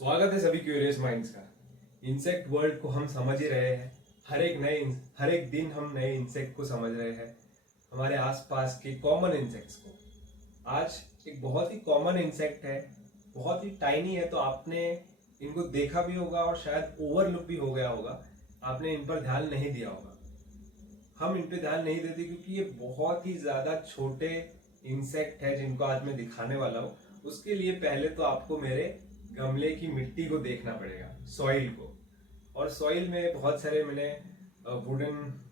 स्वागत है सभी क्यूरियस माइंड्स का। इंसेक्ट वर्ल्ड को हम समझ ही रहे हैं। हर एक दिन हम नए इंसेक्ट को समझ रहे हैं, हमारे आसपास के कॉमन इंसेक्ट्स को। आज एक बहुत ही कॉमन इंसेक्ट है, बहुत ही टाइनी है, तो आपने इनको देखा भी होगा और शायद ओवरलुक भी हो गया होगा। आपने इन पर ध्यान नहीं दिया होगा। हम इन पे ध्यान नहीं देते क्योंकि ये बहुत ही ज्यादा छोटे इंसेक्ट है जिनको आज मैं दिखाने वाला हूँ। उसके लिए पहले तो आपको मेरे गमले की मिट्टी को देखना पड़ेगा, सॉइल को। और सॉइल में बहुत सारे मैंने वुडन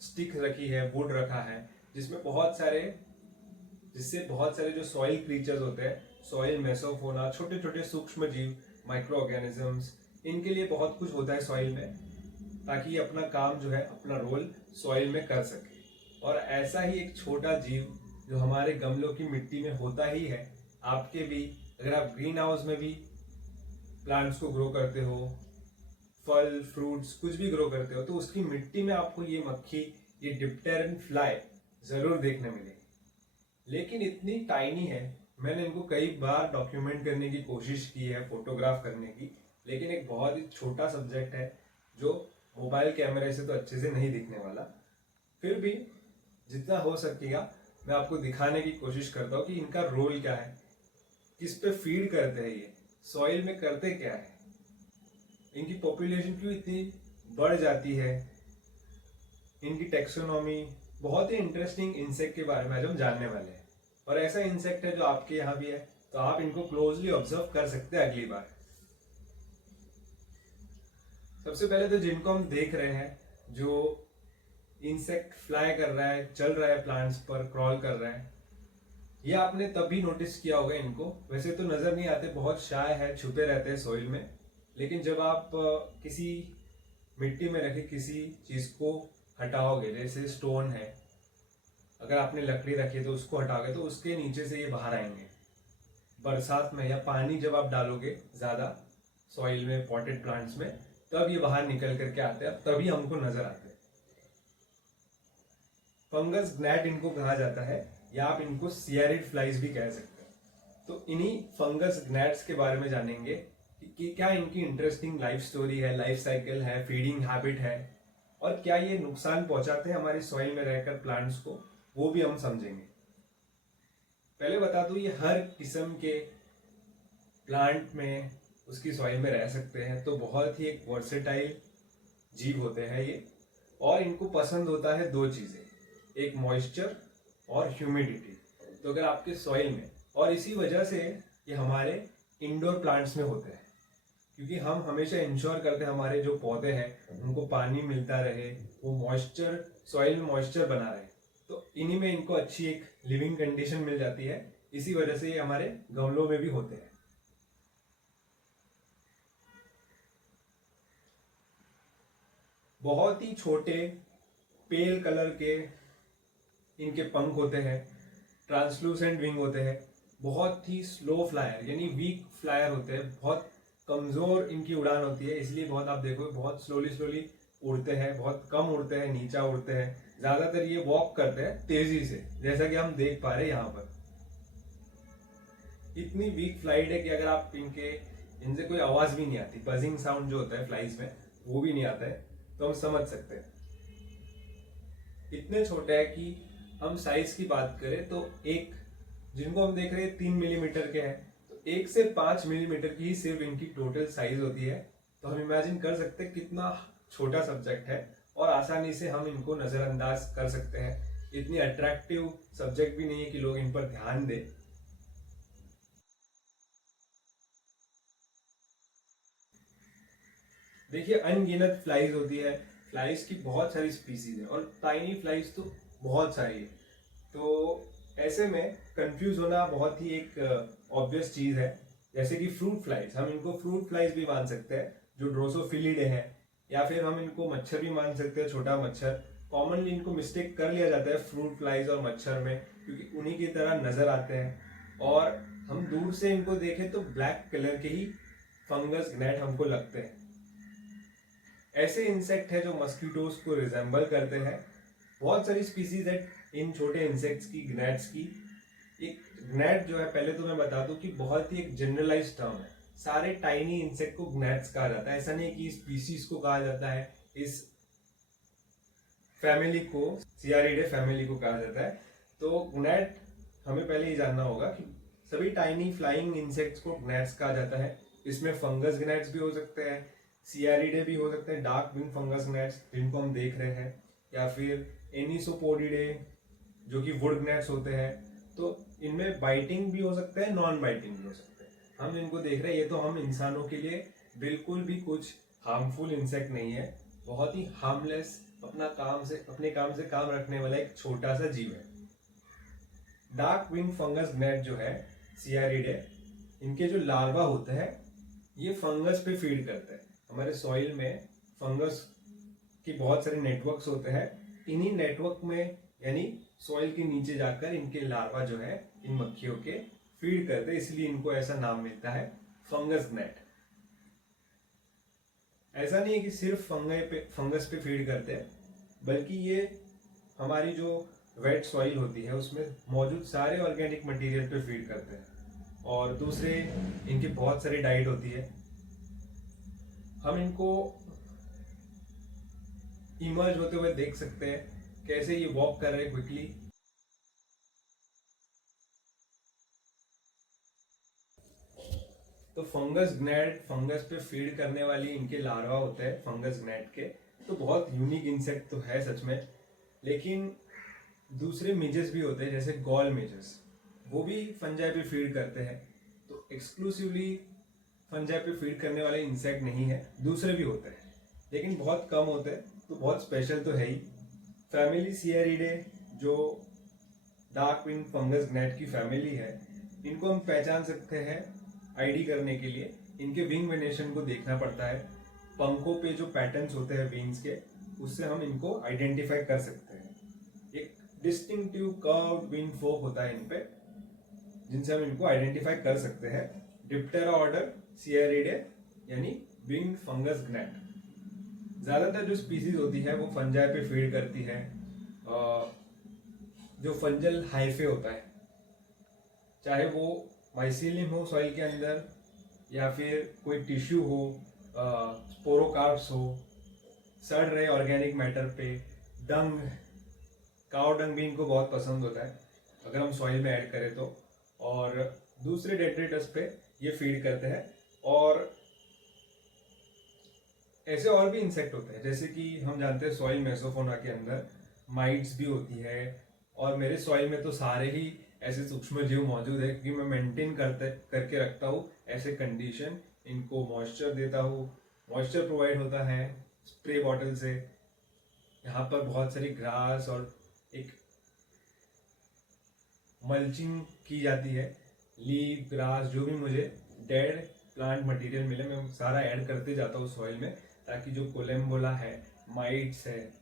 स्टिक रखी है, वुड रखा है, जिससे बहुत सारे जो सॉइल क्रीचर्स होते हैं, सॉइल मेसोफोना, छोटे छोटे सूक्ष्म जीव, माइक्रो ऑर्गेनिजम्स, इनके लिए बहुत कुछ होता है सॉइल में, ताकि ये अपना काम जो है, अपना रोल सॉइल में कर सके। और ऐसा ही एक छोटा जीव जो हमारे गमलों की मिट्टी में होता ही है, आपके भी, अगर आप ग्रीन हाउस में भी प्लांट्स को ग्रो करते हो, फल फ्रूट्स कुछ भी ग्रो करते हो, तो उसकी मिट्टी में आपको ये मक्खी, ये डिप्टेरन फ्लाई जरूर देखने मिलेगी। लेकिन इतनी टाइनी है, मैंने इनको कई बार डॉक्यूमेंट करने की कोशिश की है, फोटोग्राफ करने की, लेकिन एक बहुत ही छोटा सब्जेक्ट है जो मोबाइल कैमरे से तो अच्छे से नहीं दिखने वाला। फिर भी जितना हो सकेगा मैं आपको दिखाने की कोशिश करता हूँ कि इनका रोल क्या है, किस पे फीड करते हैं, ये सॉइल में करते क्या है, इनकी पॉपुलेशन क्यों इतनी बढ़ जाती है, इनकी टेक्सोनॉमी। बहुत ही इंटरेस्टिंग इंसेक्ट के बारे में आज हम जानने वाले हैं। और ऐसा इंसेक्ट है जो आपके यहाँ भी है, तो आप इनको क्लोजली ऑब्जर्व कर सकते हैं अगली बार। सबसे पहले तो जिनको हम देख रहे हैं, जो इंसेक्ट फ्लाई कर रहा है, चल रहा है, प्लांट्स पर क्रॉल कर रहा है, ये आपने तभी नोटिस किया होगा इनको। वैसे तो नजर नहीं आते, बहुत शाय है, छुपे रहते हैं सॉइल में। लेकिन जब आप किसी मिट्टी में रखे किसी चीज को हटाओगे, जैसे स्टोन है, अगर आपने लकड़ी रखी है तो उसको हटाओगे तो उसके नीचे से ये बाहर आएंगे। बरसात में या पानी जब आप डालोगे ज्यादा सॉइल में, पॉटेड प्लांट्स में, तब ये बाहर निकल करके आते हैं, तभी हमको नजर आते हैं। फंगस ग्नैट इनको कहा जाता है, या आप इनको सियारिड फ्लाइज भी कह सकते हैं। तो इन्हीं फंगस ग्नैट्स के बारे में जानेंगे कि क्या इनकी इंटरेस्टिंग लाइफ स्टोरी है, लाइफ साइकिल है, फीडिंग हैबिट है, और क्या ये नुकसान पहुंचाते हैं हमारे सॉइल में रहकर प्लांट्स को, वो भी हम समझेंगे। पहले बता दूं, ये हर किस्म के प्लांट में, उसकी सॉइल में रह सकते हैं, तो बहुत ही एक वर्सेटाइल जीव होते हैं ये। और इनको पसंद होता है दो चीजें, एक मॉइस्चर और ह्यूमिडिटी। तो अगर आपके सॉइल में, और इसी वजह से ये हमारे इंडोर प्लांट्स में होते हैं, क्योंकि हम हमेशा इंश्योर करते हैं हमारे जो पौधे हैं उनको पानी मिलता रहे, वो मॉइस्चर, सॉइल में मॉइस्चर बना रहे, तो इन्हीं में इनको अच्छी एक लिविंग कंडीशन मिल जाती है। इसी वजह से ये हमारे गमलों में भी होते हैं। बहुत ही छोटे पेल कलर के इनके पंख होते हैं, ट्रांसलूसेंट विंग होते हैं, बहुत ही स्लो फ्लायर यानी वीक फ्लायर होते हैं, बहुत कमजोर इनकी उड़ान होती है, इसलिए बहुत आप देखोगे बहुत स्लोली उड़ते हैं, बहुत कम उड़ते हैं, नीचा उड़ते हैं। ज्यादातर ये वॉक करते हैं तेजी से, जैसा कि हम देख पा रहे हैं यहाँ पर। इतनी वीक फ्लाइट है कि अगर आप इनसे कोई आवाज भी नहीं आती, बजिंग साउंड जो होता है फ्लाइज में वो भी नहीं आता है, तो हम समझ सकते हैं। इतने छोटे हैं कि हम साइज की बात करें तो एक, जिनको हम देख रहे हैं 3 मिलीमीटर के हैं, तो 1 से 5 मिलीमीटर की ही सिर्फ इनकी टोटल साइज होती है। तो हम इमेजिन कर सकते हैं कितना छोटा सब्जेक्ट है, और आसानी से हम इनको नजरअंदाज कर सकते हैं। इतनी अट्रैक्टिव सब्जेक्ट भी नहीं है कि लोग इन पर ध्यान दें। देखिए, अनगिनत फ्लाइज होती है, फ्लाइज की बहुत सारी स्पीसीज है, और टाइनी फ्लाइज तो बहुत सारी है। तो ऐसे में कंफ्यूज होना बहुत ही एक ऑब्वियस चीज है। जैसे कि फ्रूट फ्लाइज, हम इनको फ्रूट फ्लाइज भी मान सकते हैं, जो ड्रोसोफिलिडे हैं, या फिर हम इनको मच्छर भी मान सकते हैं, छोटा मच्छर। कॉमनली इनको मिस्टेक कर लिया जाता है फ्रूट फ्लाइज और मच्छर में, क्योंकि उन्हीं की तरह नजर आते हैं, और हम दूर से इनको देखें तो ब्लैक कलर के ही फंगस ग्नैट हमको लगते हैं। ऐसे इंसेक्ट है जो मस्कीटोज को रिजेंबल करते हैं। बहुत सारी स्पीसीज है इन छोटे इंसेक्ट्स की, ग्नैट्स की। एक ग्नैट जो है, पहले तो मैं बता दूं कि बहुत ही एक जनरलाइज टर्म है, सारे टाइनी इंसेक्ट को gnats कहा जाता है। ऐसा नहीं कि इस स्पीसीज को कहा जाता है, इस फैमिली को, सियारिडे फैमिली को कहा जाता है। तो gnat हमें पहले ये जानना होगा कि सभी टाइनी फ्लाइंग इंसेक्ट्स को gnats कहा जाता है। इसमें फंगस gnats भी हो सकते हैं, सियारिडे भी हो सकते हैं, डार्क विंग फंगस gnats जिनको हम देख रहे हैं, या फिर एनिसोपोडिडे जो कि वुड gnats होते हैं। तो इनमें बाइटिंग भी हो सकता है, नॉन बाइटिंग भी हो सकते हैं। हम इनको देख रहे हैं, ये तो हम इंसानों के लिए बिल्कुल भी कुछ हार्मफुल इंसेक्ट नहीं है, बहुत ही हार्मलेस, अपने काम से काम रखने वाला एक छोटा सा जीव है। डार्क विंग फंगस gnat जो है सियारिडे, इनके जो लार्वा होते हैं ये फंगस पे फीड करते हैं। हमारे सॉइल में फंगस की बहुत सारे नेटवर्क्स होते हैं, इन्हीं नेटवर्क में यानी सॉइल के नीचे जाकर इनके लार्वा जो है इन मक्खियों के फीड करते हैं, इसलिए इनको ऐसा नाम मिलता है फंगस gnat। ऐसा नहीं है कि सिर्फ फंगस पे फीड करते हैं, बल्कि ये हमारी जो वेट सॉइल होती है उसमें मौजूद सारे ऑर्गेनिक मटेरियल पे फीड करते हैं। और दूसरे इनकी बहुत सारी डाइट होती है। हम इनको इमर्ज होते हुए देख सकते हैं, कैसे ये वॉक कर रहे हैं क्विकली। तो फंगस gnat, फंगस पे फीड करने वाली इनके लार्वा होते हैं फंगस gnat के। तो बहुत यूनिक इंसेक्ट तो है सच में। लेकिन दूसरे मिजेस भी होते हैं, जैसे गॉल मिजेस, वो भी फंजाई पे फीड करते हैं। तो एक्सक्लूसिवली फंजाई पे फीड करने वाले इंसेक्ट नहीं है, दूसरे भी होते हैं, लेकिन बहुत कम होते हैं। तो बहुत स्पेशल तो है ही। फैमिली सियारिडे जो डार्क विंग फंगस gnat की फैमिली है, इनको हम पहचान सकते हैं आईडी करने के लिए इनके विंग वेनेशन को देखना पड़ता है। पंखों पे जो पैटर्न्स होते हैं विंग्स के, उससे हम इनको आइडेंटिफाई कर सकते हैं। एक डिस्टिंक्टिव कर्व विंग फोक होता है इन पे, जिनसे हम इनको आइडेंटिफाई कर सकते हैं। डिप्टेरा ऑर्डर सियारिडे यानी विंग फंगस gnat। ज्यादातर जो स्पीसीज होती है वो फंजाई पे फीड करती है। जो फंजल हाइफे होता है, चाहे वो माइसीलियम हो सॉइल के अंदर, या फिर कोई टिश्यू हो, स्पोरोकार्प्स हो, सड़ रहे ऑर्गेनिक मैटर पे, डंग, काव डंग भी इनको बहुत पसंद होता है अगर हम सॉइल में ऐड करें तो। और दूसरे डेट्रिटस पे ये फीड करते हैं। और ऐसे और भी इंसेक्ट होते हैं, जैसे कि हम जानते हैं सॉइल मेसोफोना के अंदर माइट्स भी होती है। और मेरे सॉइल में तो सारे ही ऐसे सूक्ष्म जीव मौजूद है, क्योंकि मैं मेंटेन करके रखता हूँ ऐसे कंडीशन। इनको मॉइस्चर देता हूँ, मॉइस्चर प्रोवाइड होता है स्प्रे बॉटल से। यहाँ पर बहुत सारी ग्रास और एक मल्चिंग की जाती है, लीव ग्रास जो भी मुझे डेड प्लांट मटेरियल मिले मैं सारा ऐड करते जाता हूँ सॉइल में, ताकि जो कोलेम्बोला है, माइट्स है,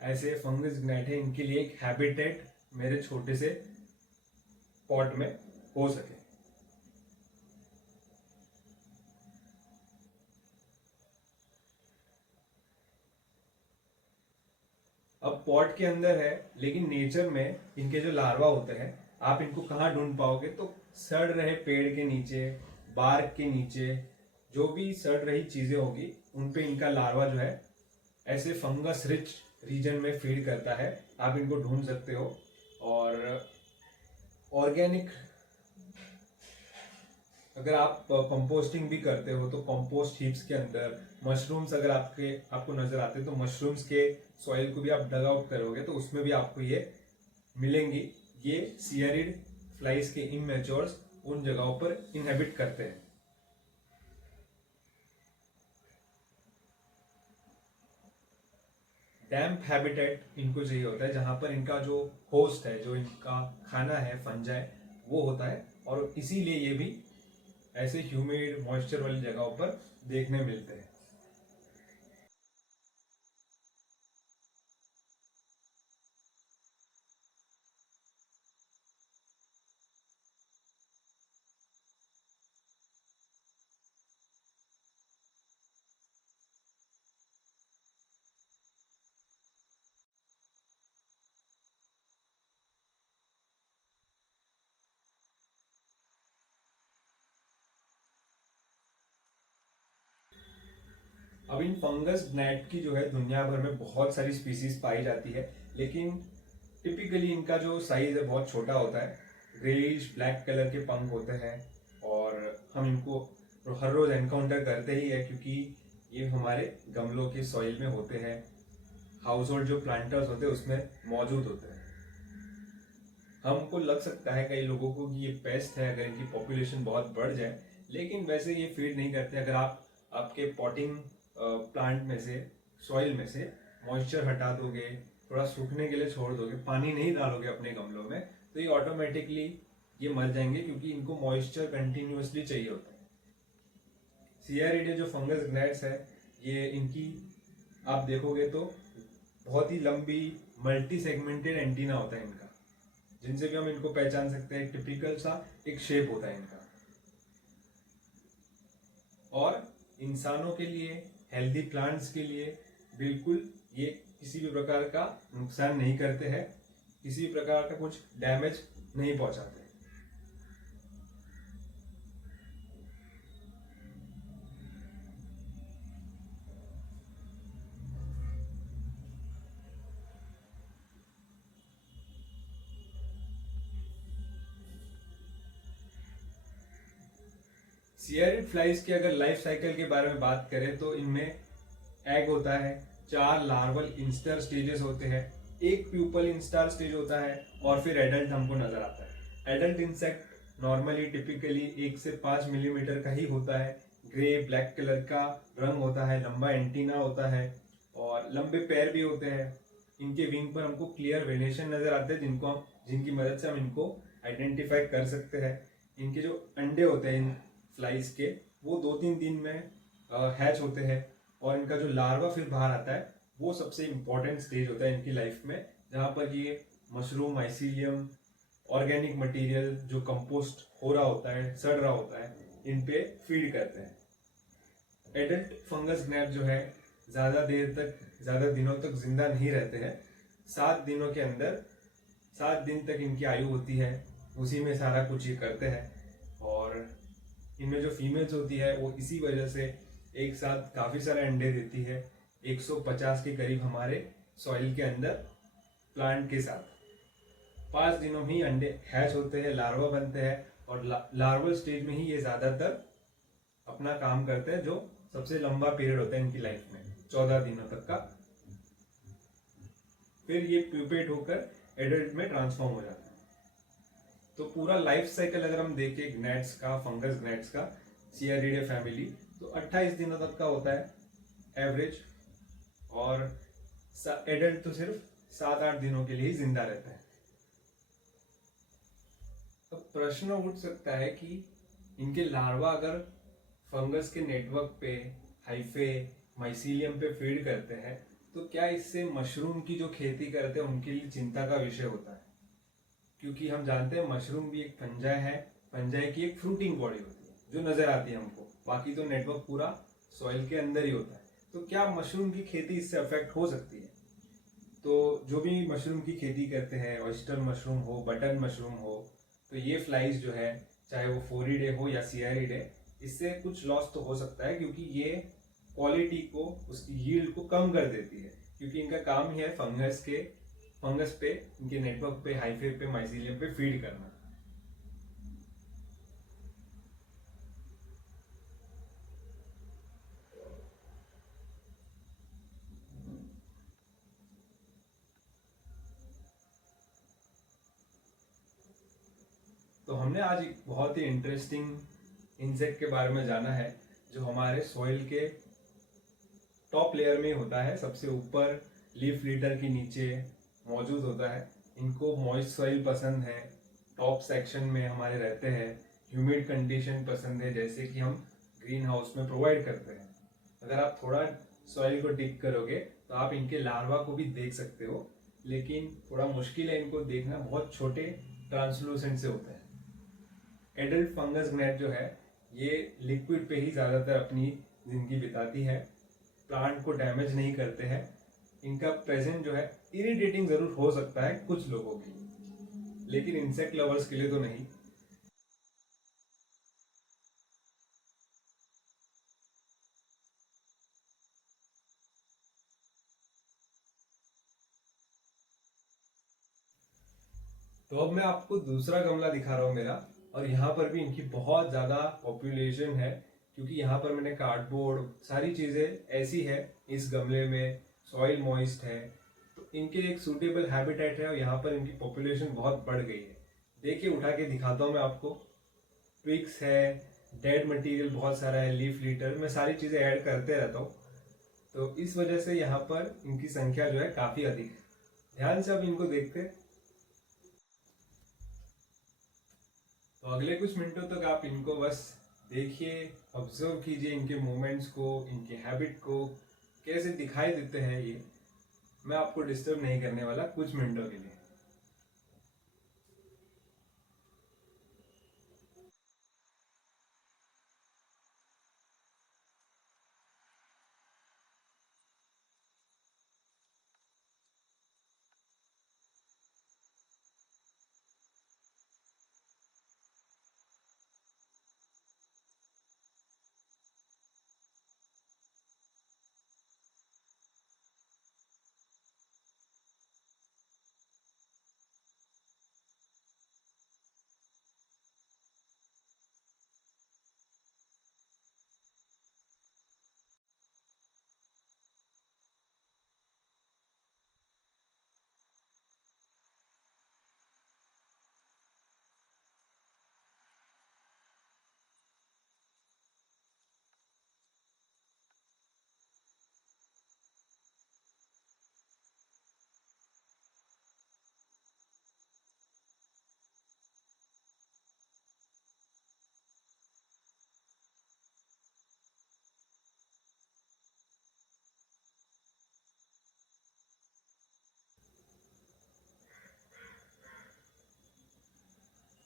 ऐसे फंगस gnat है, इनके लिए एक हैबिटेट मेरे छोटे से पॉट में हो सके। अब पॉट के अंदर है, लेकिन नेचर में इनके जो लार्वा होते हैं, आप इनको कहाँ ढूंढ पाओगे? तो सड़ रहे पेड़ के नीचे, बार्क के नीचे, जो भी सड़ रही चीजें होगी उन पे इनका लार्वा जो है ऐसे फंगस रिच रीजन में फीड करता है। आप इनको ढूंढ सकते हो। और ऑर्गेनिक अगर आप कंपोस्टिंग भी करते हो तो कंपोस्ट हीप्स के अंदर मशरूम्स अगर आपको नजर आते हैं, तो मशरूम्स के सॉइल को भी आप डग आउट करोगे तो उसमें भी आपको ये मिलेंगी। ये सियरिड फ्लाइज के इमेच्योर्स उन जगहों पर इनहेबिट करते हैं। डैम्प हैबिटेट इनको चाहिए होता है, जहां पर इनका जो होस्ट है, जो इनका खाना है फंजाई, वो होता है। और इसीलिए ये भी ऐसे ह्यूमिड मॉइस्चर वाली जगहों पर देखने मिलते हैं। इन फंगस gnat की जो है दुनिया भर में बहुत सारी स्पीसीज पाई जाती है, लेकिन टिपिकली इनका जो साइज है बहुत छोटा होता है। ग्रेइश ब्लैक कलर के पंख होते हैं और हम इनको हर रोज एनकाउंटर करते ही है, क्योंकि ये हमारे गमलों के सॉइल में होते हैं, हाउस होल्ड जो प्लांटर्स होते हैं उसमें मौजूद होते हैं। हमको लग सकता है कई लोगों को कि ये पेस्ट है अगर इनकी पॉपुलेशन बहुत बढ़ जाए, लेकिन वैसे ये फीड नहीं करते। अगर आप आपके पॉटिंग प्लांट में से, सॉइल में से मॉइस्चर हटा दोगे, थोड़ा सूखने के लिए छोड़ दोगे, पानी नहीं डालोगे अपने गमलों में, तो ये ऑटोमेटिकली ये मर जाएंगे, क्योंकि इनको मॉइस्चर कंटिन्यूअसली चाहिए होता है। सियारिडे जो फंगस gnats है, ये इनकी आप देखोगे तो बहुत ही लंबी मल्टी सेगमेंटेड एंटीना होता है इनका, जिनसे भी हम इनको पहचान सकते हैं। टिपिकल सा एक शेप होता है इनका, और इंसानों के लिए, हेल्दी प्लांट्स के लिए बिल्कुल ये किसी भी प्रकार का नुकसान नहीं करते हैं, किसी भी प्रकार का कुछ डैमेज नहीं पहुंचाते। सियारिड फ्लाइज की अगर लाइफ साइकिल के बारे में बात करें तो इनमें एग होता है, 4 लार्वल इंस्टर स्टेजेस होते हैं, एक प्यूपल इंस्टार स्टेज होता है, और फिर एडल्ट हमको नजर आता है। एडल्ट इंसेक्ट नॉर्मली टिपिकली 1 से 5 मिलीमीटर का ही होता है, ग्रे ब्लैक कलर का रंग होता है, लंबा एंटीना होता है और लंबे पैर भी होते हैं। इनके विंग पर हमको क्लियर वेरिएशन नजर आते हैं, जिनकी मदद से हम इनको आइडेंटिफाई कर सकते हैं। इनके जो अंडे होते हैं इन फ्लाइज के, वो 2-3 दिन में हैच होते हैं, और इनका जो लार्वा फिर बाहर आता है, वो सबसे इंपॉर्टेंट स्टेज होता है इनकी लाइफ में, जहां पर ये मशरूम, माइसीलियम, ऑर्गेनिक मटेरियल जो कंपोस्ट हो रहा होता है, सड़ रहा होता है, इन पे फीड करते हैं। एडल्ट फंगस gnat जो है ज्यादा देर तक, ज्यादा दिनों तक जिंदा नहीं रहते हैं। 7 दिनों के अंदर, 7 दिन तक इनकी आयु होती है, उसी में सारा कुछ ये करते हैं। और इनमें जो फीमेल्स होती है वो इसी वजह से एक साथ काफी सारे अंडे देती है, 150 के करीब हमारे सॉइल के अंदर प्लांट के साथ। 5 दिनों ही अंडे हैच होते हैं, लार्वा बनते हैं, और लार्वल स्टेज में ही ये ज्यादातर अपना काम करते हैं, जो सबसे लंबा पीरियड होता है इनकी लाइफ में, 14 दिनों तक का। फिर ये प्यूपेट होकर एडल्ट में ट्रांसफॉर्म हो जाता है। तो पूरा लाइफ साइकिल अगर हम देखें gnats का, फंगस gnats का, सियारिडे फैमिली, तो 28 दिनों तक का होता है एवरेज, और एडल्ट तो सिर्फ 7-8 दिनों के लिए ही जिंदा रहता है। अब प्रश्न उठ सकता है कि इनके लार्वा अगर फंगस के नेटवर्क पे, हाइफे, माइसीलियम पे फीड करते हैं, तो क्या इससे मशरूम की जो खेती करते हैं उनके लिए चिंता का विषय होता है? क्योंकि हम जानते हैं मशरूम भी एक फंजाई है, फंजाई की एक फ्रूटिंग बॉडी होती है जो नजर आती है हमको, बाकी तो नेटवर्क पूरा सॉइल के अंदर ही होता है। तो क्या मशरूम की खेती इससे अफेक्ट हो सकती है? तो जो भी मशरूम की खेती करते हैं, ऑयस्टर मशरूम हो, बटन मशरूम हो, तो ये फ्लाइज जो है, चाहे वो फोरिडे हो या सियारिडे, इससे कुछ लॉस तो हो सकता है, क्योंकि ये क्वालिटी को, उसकी यील्ड को कम कर देती है, क्योंकि इनका काम ही है फंगस पे, इनके नेटवर्क पे, हाइफे पे, माइसीलियम पे फीड करना। तो हमने आज एक बहुत ही इंटरेस्टिंग इंसेक्ट के बारे में जाना है, जो हमारे सॉइल के टॉप लेयर में होता है, सबसे ऊपर लीफ लिटर के नीचे मौजूद होता है। इनको मॉइस्ट सॉइल पसंद है, टॉप सेक्शन में हमारे रहते हैं, ह्यूमिड कंडीशन पसंद है, जैसे कि हम ग्रीन हाउस में प्रोवाइड करते हैं। अगर आप थोड़ा सॉइल को डिग करोगे तो आप इनके लार्वा को भी देख सकते हो, लेकिन थोड़ा मुश्किल है इनको देखना, बहुत छोटे ट्रांसलूसेंट से होते हैं। एडल्ट फंगस gnat जो है, ये लिक्विड पे ही ज्यादातर अपनी जिंदगी बिताती है, प्लांट को डैमेज नहीं करते हैं। इनका प्रेजेंट जो है इरिटेटिंग जरूर हो सकता है कुछ लोगों के लिए, लेकिन इंसेक्ट लवर्स के लिए तो नहीं। तो अब मैं आपको दूसरा गमला दिखा रहा हूँ मेरा, और यहाँ पर भी इनकी बहुत ज़्यादा पॉपुलेशन है, क्योंकि यहाँ पर मैंने कार्डबोर्ड सारी चीज़ें ऐसी है इस गमले में, सॉइल मॉइस्ट है, तो इनके एक सूटेबल हैबिटेट है और यहाँ पर इनकी पॉपुलेशन बहुत बढ़ गई है। देखिए उठा के दिखाता हूँ मैं आपको। ट्विक्स है, डेड मटेरियल बहुत सारा है, लीफ लिटर, मैं सारी चीज़ें ऐड करते रहता हूँ, तो इस वजह से यहाँ पर इनकी संख्या जो है काफ़ी अधिक है। ध्यान से अब इनको देखते हैं। तो अगले कुछ मिनटों तक आप इनको बस देखिए, ऑब्जर्व कीजिए इनके मूवमेंट्स को, इनके हैबिट को, कैसे दिखाई देते हैं ये। मैं आपको डिस्टर्ब नहीं करने वाला कुछ मिनटों के लिए।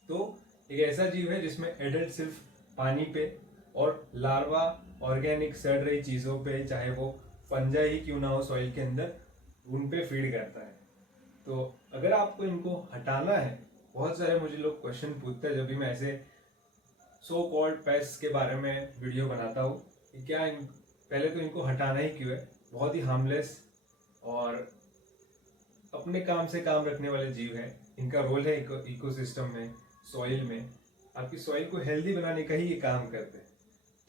तो एक ऐसा जीव है जिसमें एडल्ट सिर्फ पानी पे और लार्वा ऑर्गेनिक सड़ रही चीजों पे, चाहे वो फंजा ही क्यों ना हो सॉइल के अंदर, उन पे फीड करता है। तो अगर आपको इनको हटाना है, बहुत सारे मुझे लोग क्वेश्चन पूछते हैं जब भी मैं ऐसे सो कॉल्ड पेस्ट के बारे में वीडियो बनाता हूँ कि पहले तो इनको हटाना ही क्यों है। बहुत ही हार्मलेस और अपने काम से काम रखने वाले जीव हैं। इनका रोल है इकोसिस्टम में, सॉइल में, आपकी सॉइल को हेल्दी बनाने का ही ये काम करते हैं।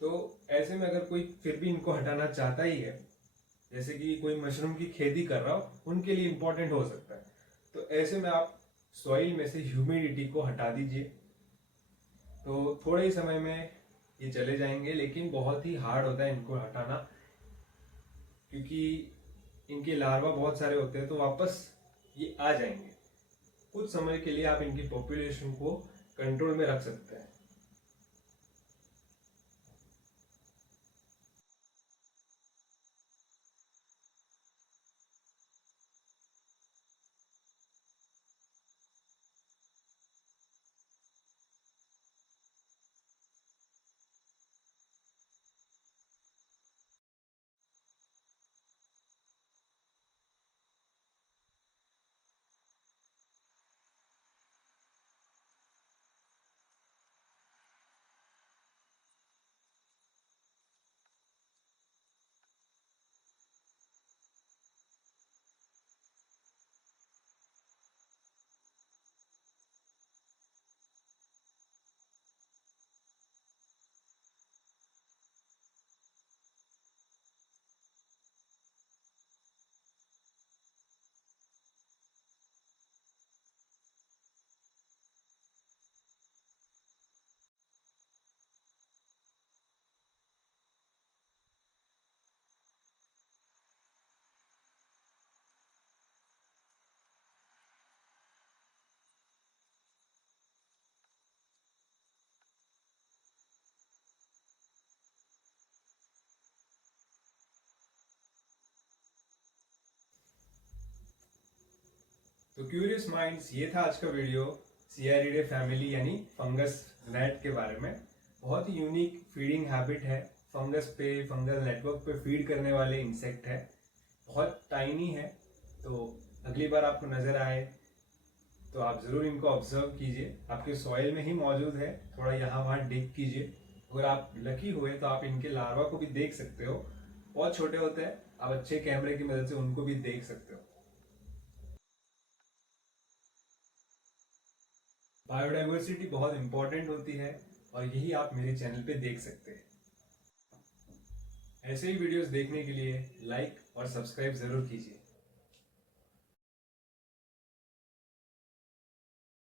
तो ऐसे में अगर कोई फिर भी इनको हटाना चाहता ही है, जैसे कि कोई मशरूम की खेती कर रहा हो, उनके लिए इंपॉर्टेंट हो सकता है, तो ऐसे में आप सॉइल में से ह्यूमिडिटी को हटा दीजिए। तो थोड़े ही समय में ये चले जाएंगे, लेकिन बहुत ही हार्ड होता है इनको हटाना, क्योंकि इनके लार्वा बहुत सारे होते हैं, तो वापस ये आ जाएंगे। कुछ समय के लिए आप इनकी पॉपुलेशन को कंट्रोल में रख सकते हैं। तो क्यूरियस माइंड्स, ये था आज का वीडियो सियारिडे फैमिली यानी फंगस नेट के बारे में। बहुत ही यूनिक फीडिंग हैबिट है, फंगस पे, फंगल नेटवर्क पे फीड करने वाले इंसेक्ट है, बहुत टाइनी है। तो अगली बार आपको नजर आए तो आप जरूर इनको ऑब्जर्व कीजिए। आपके सॉइल में ही मौजूद है, थोड़ा यहाँ वहाँ डिग कीजिए। अगर आप लकी हुए तो आप इनके लार्वा को भी देख सकते हो, बहुत छोटे होते हैं, आप अच्छे कैमरे की मदद से उनको भी देख सकते हो। बायोडाइवर्सिटी बहुत इंपॉर्टेंट होती है और यही आप मेरे चैनल पे देख सकते हैं। ऐसे ही वीडियोस देखने के लिए लाइक और सब्सक्राइब जरूर कीजिए।